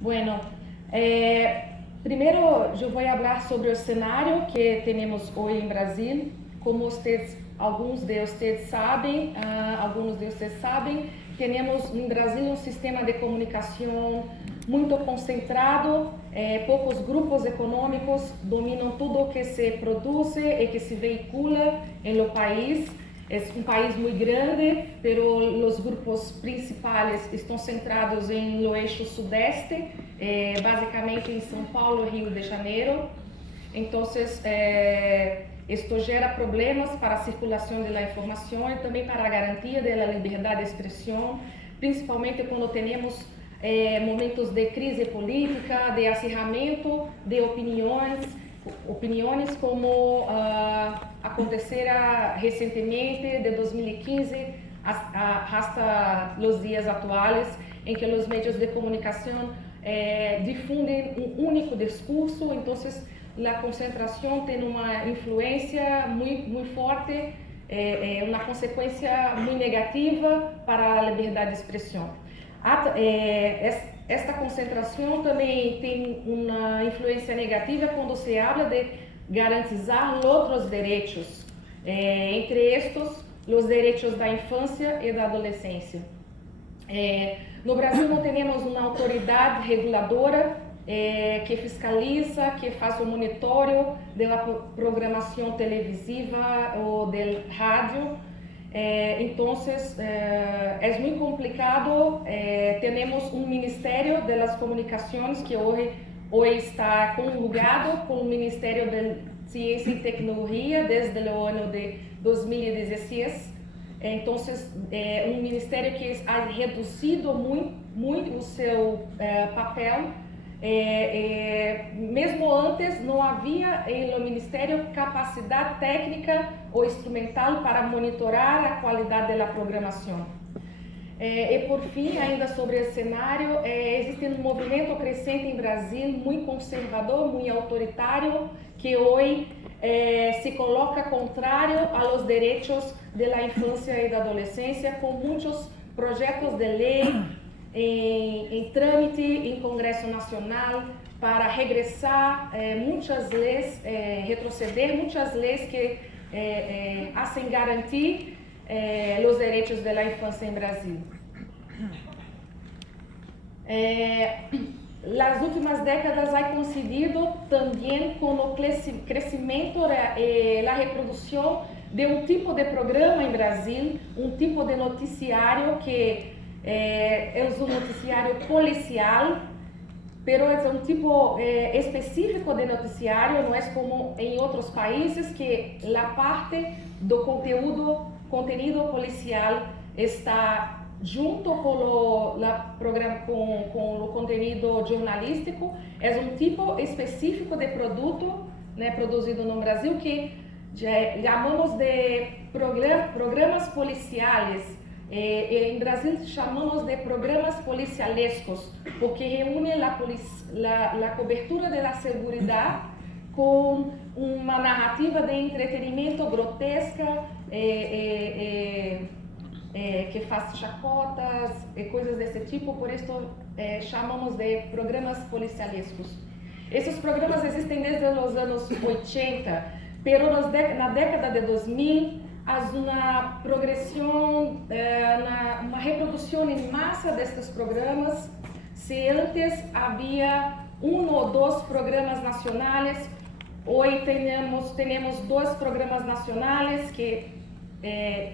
Bueno, primero yo voy a hablar sobre el escenario que tenemos hoy en Brasil. Como algunos de ustedes saben, tenemos en Brasil un sistema de comunicación muy concentrado, pocos grupos económicos dominam tudo o que se produce y que se vehicula en el país. Es un país muy grande, pero los grupos principales están centrados en lo eixo sudeste, basicamente en São Paulo y Rio de Janeiro. Entonces, esto gera problemas para a circulação da informação e também para a garantia da liberdade de expressão, principalmente quando temos momentos de crise política, de acirramento de opiniões como acontecera recentemente de 2015 hasta os dias atuais, em que os meios de comunicação difundem um único discurso. Então, a concentração tem uma influência muito forte, uma consequência muito negativa para a liberdade de expressão. Esta concentração também tem uma influência negativa quando se habla de garantizar outros direitos, entre estes, os direitos da infância e da adolescência. No Brasil não temos uma autoridade reguladora que fiscaliza, que faz o monitório da programação televisiva ou do rádio. Então, é muito complicado. Temos um Ministério das Comunicações que hoje está conjugado com o Ministério da Ciência e Tecnologia desde o ano de 2016. Então, um ministério que ha reduzido muito o seu papel. Mesmo antes não havia no Ministério capacidade técnica ou instrumental para monitorar a qualidade da programação. E por fim, ainda sobre esse cenário, existe um movimento crescente em Brasil, muito conservador, muito autoritário, que hoje se coloca contrário aos direitos da infância e da adolescência, com muitos projetos de lei em trâmite em Congresso Nacional para regressar muitas leis, retroceder muitas leis que hacen garantir os direitos da infância em Brasil. Las últimas décadas ha coincidido também com o crescimento e a reprodução de um tipo de programa em Brasil, um tipo de noticiário que é um noticiário policial, pero é um tipo específico de noticiário, não é como em outros países que a parte do conteúdo policial está junto com o conteúdo jornalístico. É um tipo específico de produto, né, produzido no Brasil, que chamamos de programas policiais. Em Brasil chamamos de programas policialescos, porque reúne a cobertura da segurança com uma narrativa de entretenimento grotesca, que faz chacotas e coisas desse tipo. Por isso chamamos de programas policialescos. Esses programas existem desde os anos 80, pero na década de 2000 há uma progressão, uma reprodução em massa destes programas. Se antes havia um ou dois programas nacionais, hoje temos dois programas nacionais que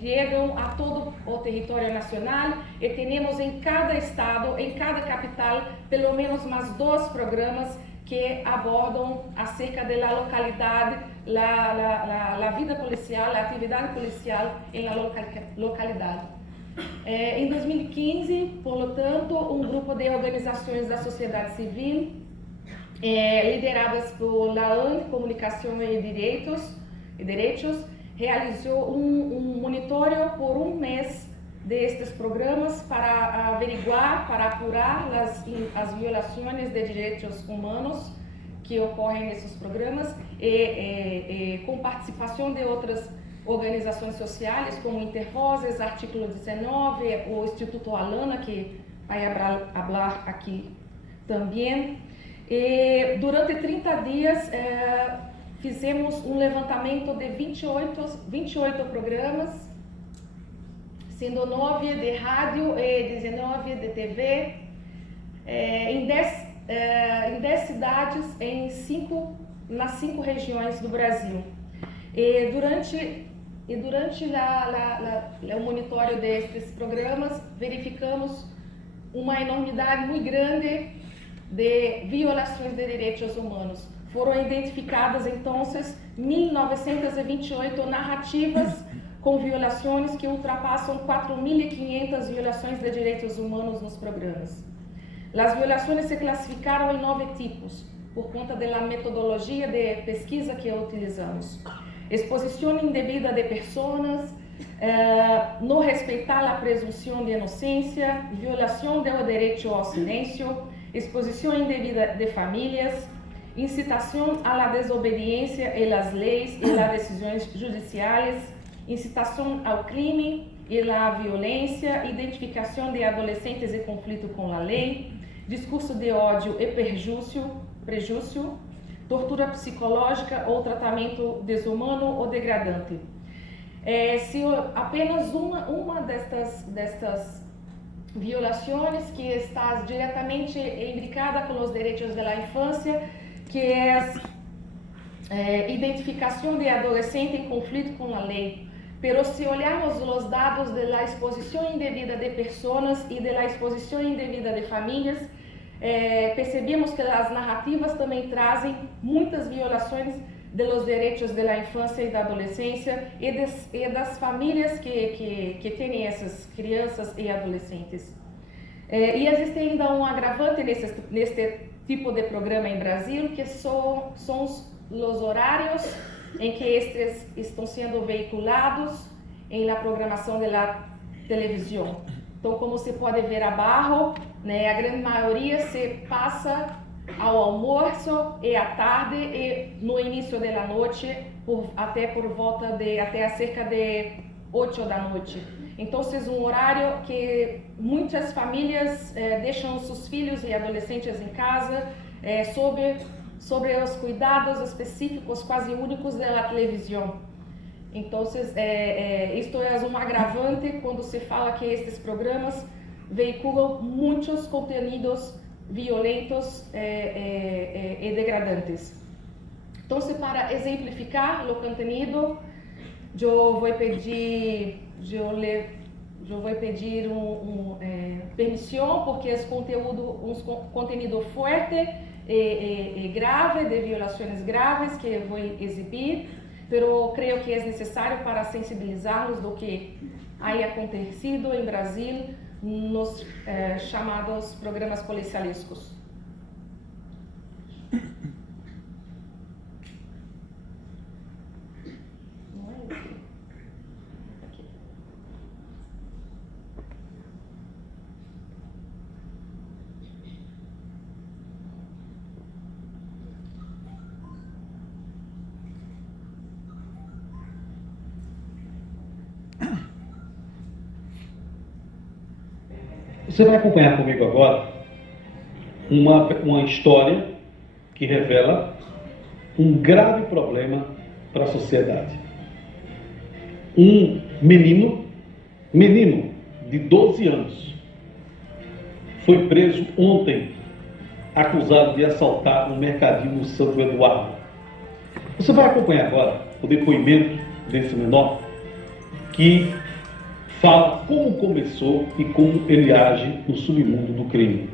chegam a todo o território nacional, e temos em cada estado, em cada capital, pelo menos mais dois programas que abordam acerca da localidade, a vida policial, a atividade policial em la localidade. Em 2015, portanto, um grupo de organizações da sociedade civil, lideradas por LAAN, Comunicação e Direitos, realizou um monitório por um mês destes programas para averiguar, para apurar as violações de direitos humanos que ocorrem nesses programas, e com participação de outras organizações sociais, como Intervozes, Artículo 19, o Instituto Alana, que vai falar aqui também. Durante 30 dias, fizemos um levantamento de 28 programas, sendo 9 de rádio e 19 de TV, em 10 cidades, nas 5 regiões do Brasil. Durante o monitório destes programas, verificamos uma enormidade muito grande de violações de direitos humanos. Foram identificadas, então, 1.928 narrativas com violações que ultrapassam 4.500 violações de direitos humanos nos programas. As violações se classificaram em 9 tipos, por conta da metodologia de pesquisa que utilizamos. Exposição indevida de pessoas, não respeitar a presunção de inocência, violação do direito ao silêncio, exposição indevida de famílias, incitação à desobediência e às leis e às decisões judiciais, incitação ao crime e à violência, identificação de adolescentes em conflito com a lei, discurso de ódio e prejúcio, tortura psicológica ou tratamento desumano ou degradante. Se apenas uma destas violações que está diretamente imbricada com os direitos da infância, que é a identificação de adolescente em conflito com a lei. Pero se olharmos os dados da exposição indevida de pessoas e da exposição indevida de famílias, percebemos que as narrativas também trazem muitas violações dos direitos da infância e da adolescência e das famílias que têm essas crianças e adolescentes. E existe ainda um agravante neste tipo de programa em Brasil, que são os horários em que estes estão sendo veiculados em la programação da televisão. Então, como se pode ver abaixo, a grande maioria se passa ao almoço e à tarde e no início da noite, até cerca de 8 da noite. Então, é um horário que muitas famílias deixam seus filhos e adolescentes em casa sobre os cuidados específicos, quase únicos da televisão. Então, isto é um agravante quando se fala que estes programas veiculam muitos conteúdos violentos e degradantes. Então, para exemplificar o conteúdo, eu vou pedir permissão, porque é conteúdo forte e grave, de violações graves que eu vou exibir, mas creio que é necessário para sensibilizá-los do que ha acontecido em Brasil nos chamados programas policialescos. Não é esse? Aqui. Você vai acompanhar comigo agora uma história que revela um grave problema para a sociedade. Um menino de 12 anos foi preso ontem, acusado de assaltar um mercadinho no Santo Eduardo. Você vai acompanhar agora o depoimento desse menor que fala como começou e como ele age no submundo do crime.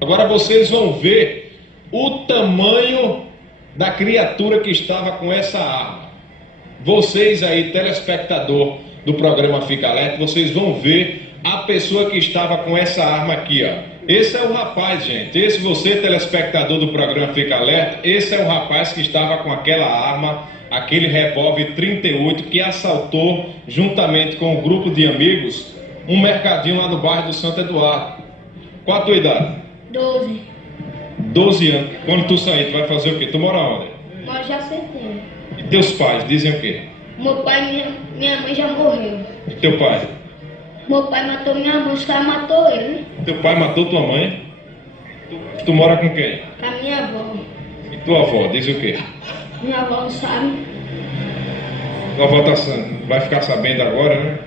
Agora vocês vão ver o tamanho da criatura que estava com essa arma. Vocês aí, telespectador do programa Fica Alerta, vocês vão ver a pessoa que estava com essa arma aqui, ó. Esse é o rapaz, gente. Esse, você, telespectador do programa Fica Alerta, esse é o rapaz que estava com aquela arma, aquele revólver 38, que assaltou, juntamente com um grupo de amigos, um mercadinho lá no bairro do Santo Eduardo. Qual a tua idade? 12. 12 anos. Quando tu sair, tu vai fazer o quê? Tu mora onde? Nós já acertamos. E teus pais dizem o quê? Meu pai e minha mãe já morreu. E teu pai? Meu pai matou minha mãe, os caras matou ele. Teu pai matou tua mãe? Tu mora com quem? Com a minha avó. E tua avó, diz o quê? Minha avó não sabe. Tua avó vai ficar sabendo agora, né?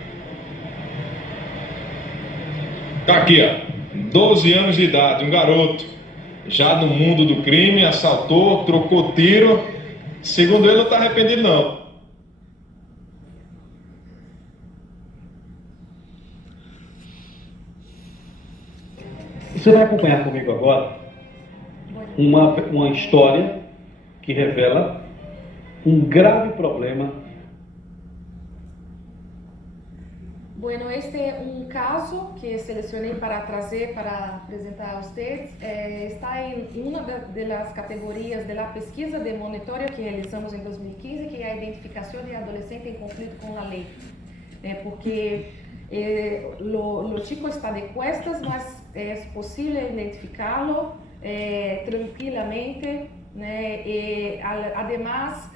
Tá aqui, ó. 12 anos de idade, um garoto. Já no mundo do crime, assaltou, trocou tiro. Segundo ele, não tá arrependido, não. Você vai acompanhar comigo agora uma história que revela um grave problema. Bueno, este é um caso que selecionei para trazer, para apresentar a vocês. Está em uma das categorias da pesquisa de monitoreo que realizamos em 2015, que é a identificação de adolescente em conflito com a lei. Porque o chico está de cuestas, mas é possível identificá-lo tranquilamente, né? Además,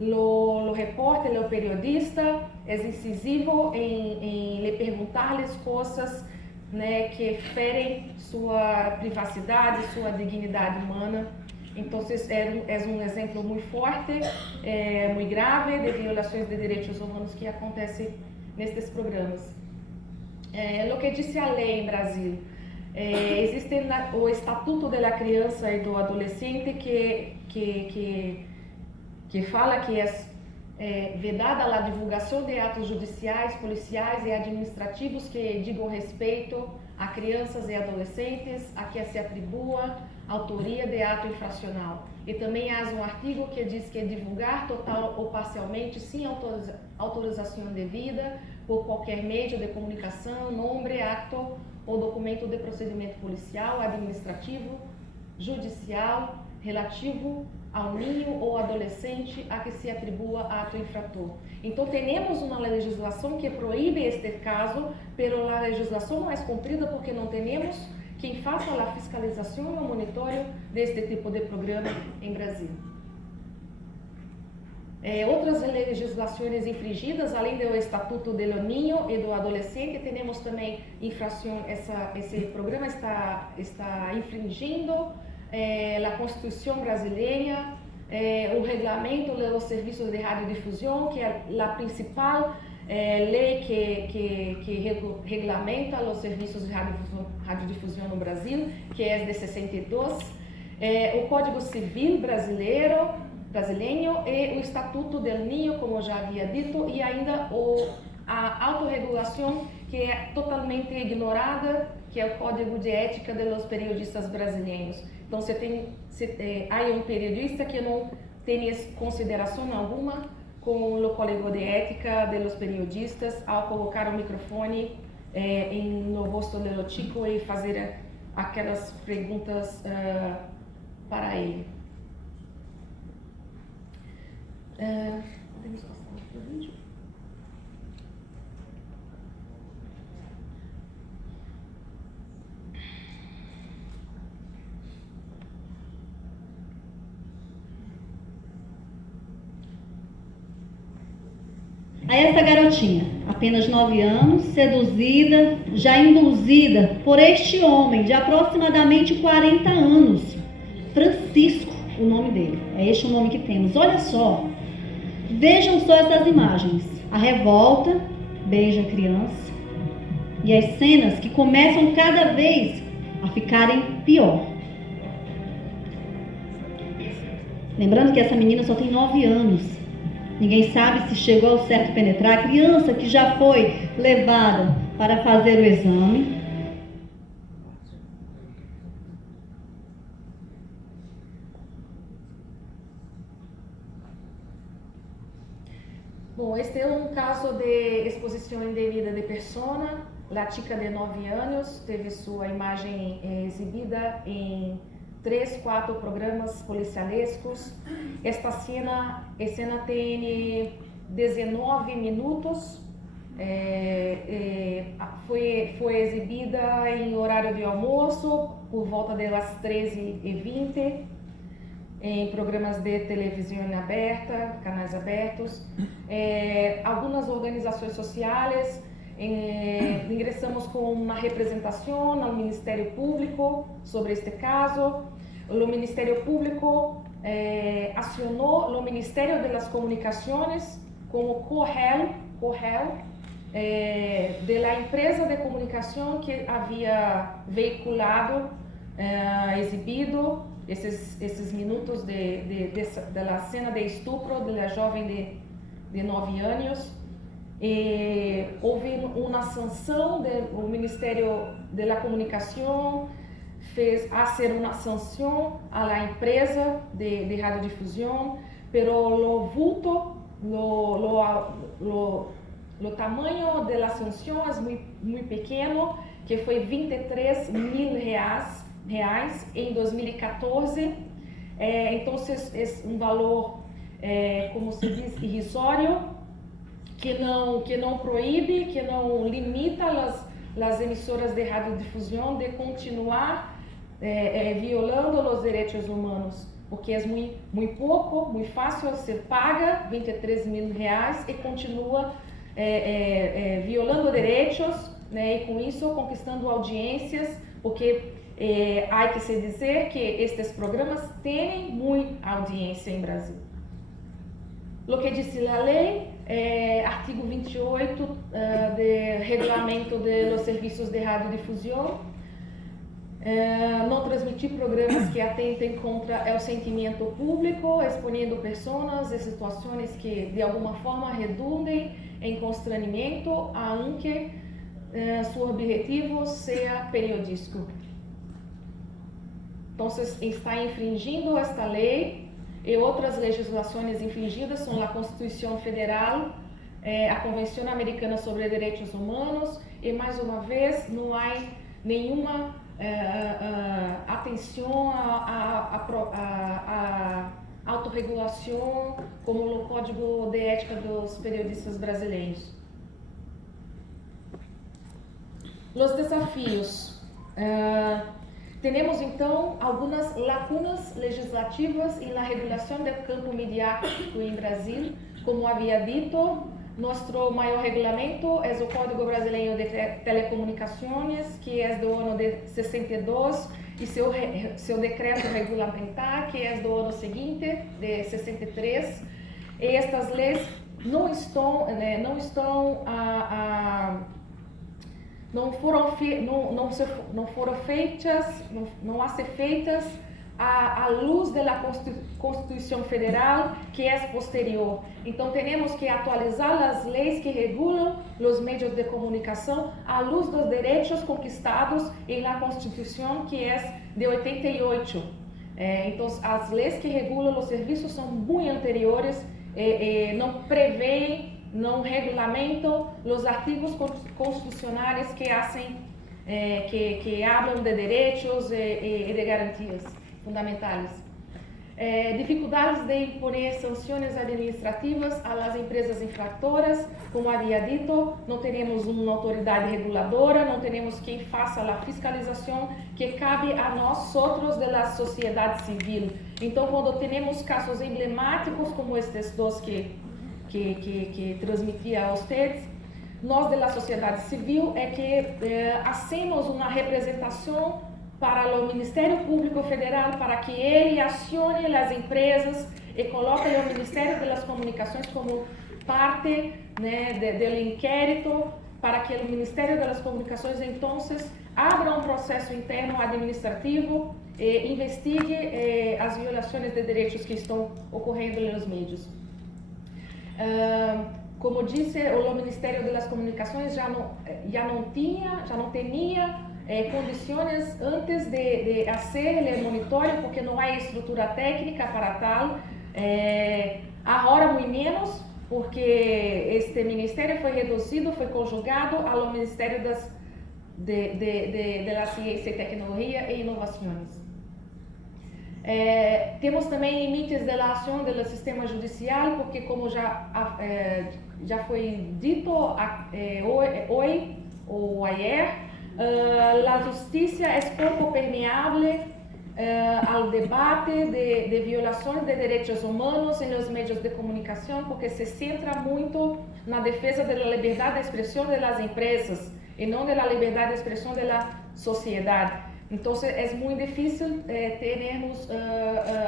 o repórter, o periodista, é incisivo em lhe perguntar-lhes coisas, né, que ferem sua privacidade, sua dignidade humana. Então, é um exemplo muito forte, muito grave de violações de direitos humanos que acontecem nestes programas. O que disse a lei em Brasil? Existe o Estatuto da Criança e do Adolescente que fala que é vedada a divulgação de atos judiciais, policiais e administrativos que digam respeito a crianças e adolescentes, a que se atribua autoria de ato infracional. E também há um artigo que diz que divulgar total ou parcialmente, sem autorização devida, por qualquer meio de comunicação, nome, acto ou documento de procedimento policial, administrativo, judicial, relativo ao ninho ou adolescente a que se atribua ato infrator. Então, temos uma legislação que proíbe este caso, mas a legislação não é cumprida porque não temos quem faça a fiscalização e o monitoreo deste tipo de programa em Brasil. Outras legislações infringidas, além do Estatuto do Ninho e do Adolescente, temos também infração. Esse programa está infringindo a Constituição brasileira, o regulamento dos serviços de radiodifusão, que é a principal lei que regulamenta os serviços de radiodifusão no Brasil, que é de 62, o Código Civil brasileiro e o Estatuto do Ninho, como já havia dito, e ainda a autorregulação, que é totalmente ignorada, que é o Código de Ética dos Periodistas Brasileiros. Então, há um periodista que não tem consideração alguma com o Código de Ética dos Periodistas ao colocar o microfone no rosto do chico e fazer aquelas perguntas para ele. Podemos passar para o vídeo? Aí essa garotinha, apenas 9 anos, seduzida, já induzida por este homem de aproximadamente 40 anos, Francisco, o nome dele, é este o nome que temos. Olha só, vejam só essas imagens, a revolta, beija a criança, e as cenas que começam cada vez a ficarem pior. Lembrando que essa menina só tem 9 anos. Ninguém sabe se chegou ao certo penetrar. A criança que já foi levada para fazer o exame. Bom, este é um caso de exposição indevida de persona. A chica de 9 anos teve sua imagem exibida em 3, 4 programas policialescos. Esta cena tem 19 minutos. Foi exibida em horário de almoço, por volta das 13h20, em programas de televisão aberta, canais abertos. Algumas organizações sociais ingressamos com uma representação ao Ministério Público sobre este caso. O Ministério Público acionou o Ministério das Comunicações como correio da empresa de comunicação que havia veiculado, exibido esses minutos da cena de estupro da jovem de 9 anos. Houve uma sanção do Ministério da Comunicação, fez hacer uma sanção à empresa de radiodifusão, pero o vulto, o tamanho da sanção é muito pequeno, que foi 23 mil reais em 2014. Então, é um valor, como se diz, irrisório, que não proíbe, que não limita as emissoras de radiodifusão de continuar violando os direitos humanos, porque é muito pouco, muito fácil, se paga 23 mil reais e continua violando direitos, né, e com isso conquistando audiências, porque há que se dizer que estes programas têm muita audiência em Brasil. O que diz a lei, artigo 28 do regulamento dos serviços de radiodifusão, não transmitir programas que atentem contra o sentimento público, exponendo pessoas e situações que de alguma forma redundem em constrangimento, aunque seu objetivo seja periodístico. Então, está infringindo esta lei e outras legislações infringidas são a Constituição Federal, a Convenção Americana sobre Direitos Humanos e, mais uma vez, não há nenhuma atenção à autorregulação como o Código de Ética dos Periodistas Brasileiros. Os desafios. Temos, então, algumas lacunas legislativas na regulação do campo midiático em Brasil. Como havia dito, nosso maior regulamento é o Código Brasileiro de Telecomunicações, que é do ano de 62, e seu decreto regulamentar, que é do ano seguinte, de 63. E estas leis não foram feitas à luz da Constituição Federal, que é posterior. Então, temos que atualizar as leis que regulam os meios de comunicação à luz dos direitos conquistados na Constituição, que é de 88. Então, as leis que regulam os serviços são muito anteriores, não prevêem, não regulamentam os artigos constitucionais que hablam de direitos e de garantias fundamentais. Dificuldades de imponer sanções administrativas às empresas infratoras, como havia dito, não teremos uma autoridade reguladora, não teremos quem faça a fiscalização que cabe a nós outros da sociedade civil. Então, quando temos casos emblemáticos como estes dois que transmitia a vocês, nós da sociedade civil hacemos uma representação para o Ministério Público Federal para que ele acione as empresas e coloque o Ministério das Comunicações como parte, né, do inquérito, para que o Ministério das Comunicações então abra um processo interno administrativo e investigue as violações de direitos que estão ocorrendo nos meios. Como disse, o Ministério das Comunicações já não tinha condições antes de fazer o monitorio, porque não há estrutura técnica para tal. Agora, muito menos, porque este ministério foi reduzido, foi conjugado ao Ministério da Ciência e Tecnologia e Inovações. Temos também limites da ação do sistema judicial, porque, como já foi dito hoje ou ayer, a justiça é pouco permeável ao debate de violações de direitos humanos nos meios de comunicação, porque se centra muito na defesa da liberdade de expressão das empresas e não da liberdade de expressão da sociedade. Então, é muito difícil termos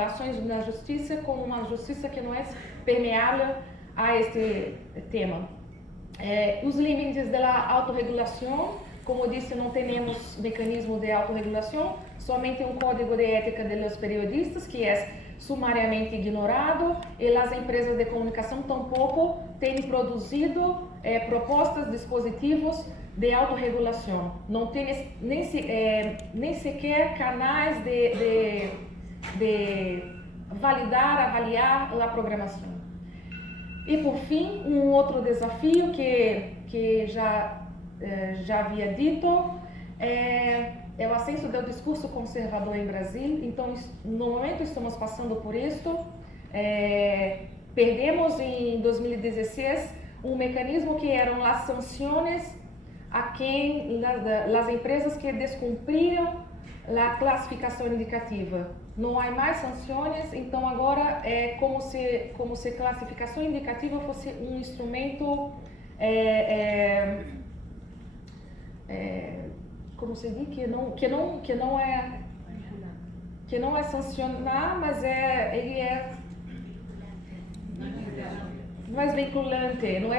ações na justiça com uma justiça que não é permeável a este tema. Os limites da autorregulação, como disse, não temos mecanismo de autorregulação, somente um código de ética dos periodistas, que é sumariamente ignorado, e as empresas de comunicação tampouco têm produzido propostas, dispositivos de autorregulação. Não tem nem sequer canais de validar, avaliar a programação. E por fim, um outro desafio que já havia dito é o ascenso do discurso conservador em Brasil. Então, no momento estamos passando por isso. Perdemos em 2016 um mecanismo que eram as sanções a quem as empresas que descumpriram a classificação indicativa. Não há mais sanções, então agora é como se classificação indicativa fosse um instrumento como se diz, que não é sancionar, mas ele é não é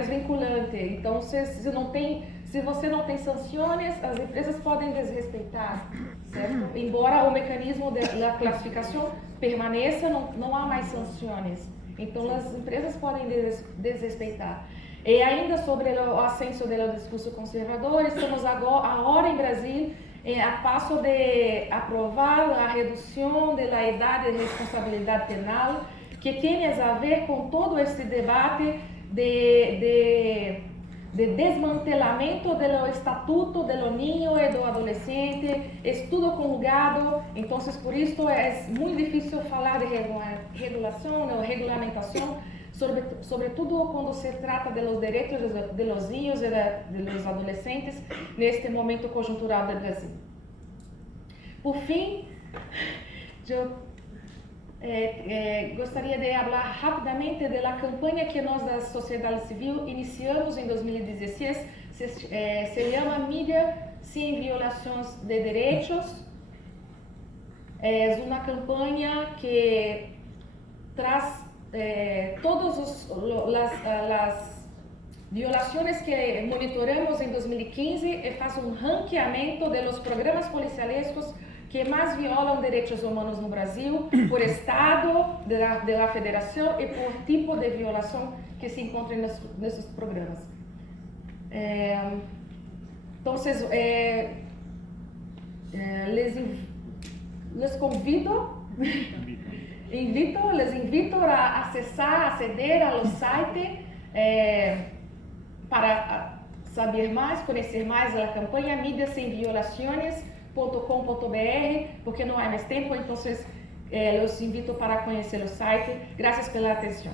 vinculante. Então, se você não tem sanções, as empresas podem desrespeitar, certo? Embora o mecanismo da classificação permaneça, não há mais sanções. Então, as empresas podem desrespeitar. E ainda sobre o ascenso do discurso conservador, estamos agora em Brasil a passo de aprovar a redução da idade de responsabilidade penal, que tem a ver com todo esse debate de desmantelamento do estatuto do niño e do adolescente, é tudo conjugado. Então, por isso é muito difícil falar de regulação ou regulamentação, sobretudo quando se trata dos direitos dos niños e dos adolescentes neste momento conjuntural do Brasil. Por fim, eu gostaria de falar rapidamente da campanha que nós da sociedade civil iniciamos em 2016, se chama Mídia Sem Violações de Direitos. É uma campanha que traz todas as violações que monitoramos em 2015 e faz um ranqueamento dos programas policialescos que mais violam direitos humanos no Brasil, por estado da federação e por tipo de violação que se encontra nesses programas. Então, les convido, les invito a aceder ao site para saber mais, conhecer mais a campanha Mídia Sem Violações.com.br, porque não há mais tempo, então os invito para conhecer o site. Graças pela atenção.